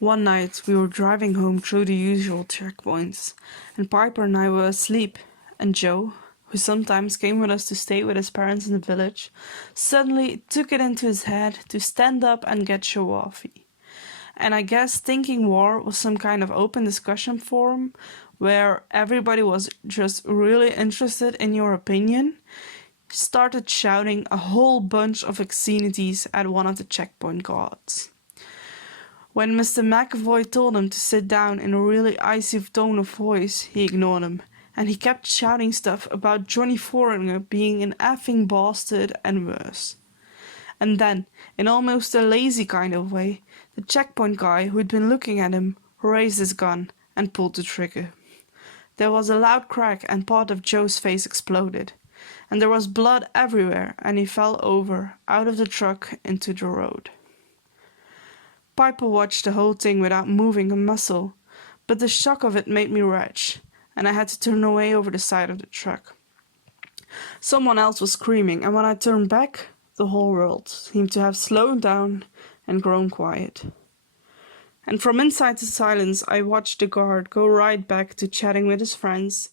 One night we were driving home through the usual checkpoints, and Piper and I were asleep, and Joe, who sometimes came with us to stay with his parents in the village, suddenly took it into his head to stand up and get show-offy. And I guess thinking war was some kind of open discussion forum where everybody was just really interested in your opinion, started shouting a whole bunch of obscenities at one of the checkpoint guards. When Mr. McAvoy told him to sit down in a really icy tone of voice, he ignored him, and he kept shouting stuff about Johnny Foreigner being an effing bastard and worse. And then, in almost a lazy kind of way, the checkpoint guy who'd been looking at him raised his gun and pulled the trigger. There was a loud crack and part of Joe's face exploded, and there was blood everywhere, and he fell over, out of the truck, into the road. Piper watched the whole thing without moving a muscle, but the shock of it made me retch, and I had to turn away over the side of the truck. Someone else was screaming, and when I turned back, the whole world seemed to have slowed down and grown quiet. And from inside the silence I watched the guard go right back to chatting with his friends